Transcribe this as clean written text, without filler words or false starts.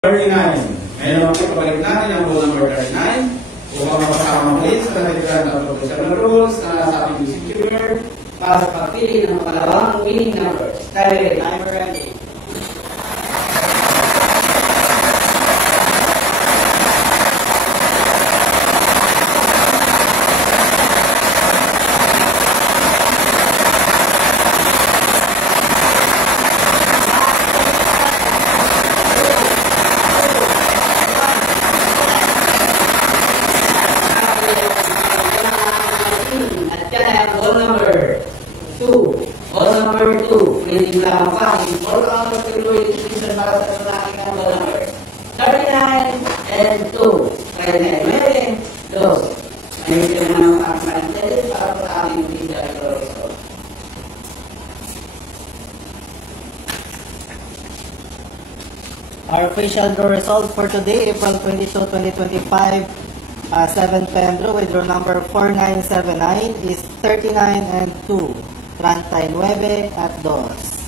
39. Ngayon naman po, kapalik natin ang rule number 39 upang mapasama muli sa natitirang na professional rules na nasa ating secure para sa pagpili ng pangalawang winning numbers. Kaya, timer ready. Number 2, printing lang pa. All out of the decision para sa aking number 39 and 2. Kaya na, ready? Go. Ngayon ka naman ang pagmantay para sa aking decision. Our official draw result for today, April 22, 2025, 7 p.m. draw with draw number 4979 is 39 and 2. 39 at 2.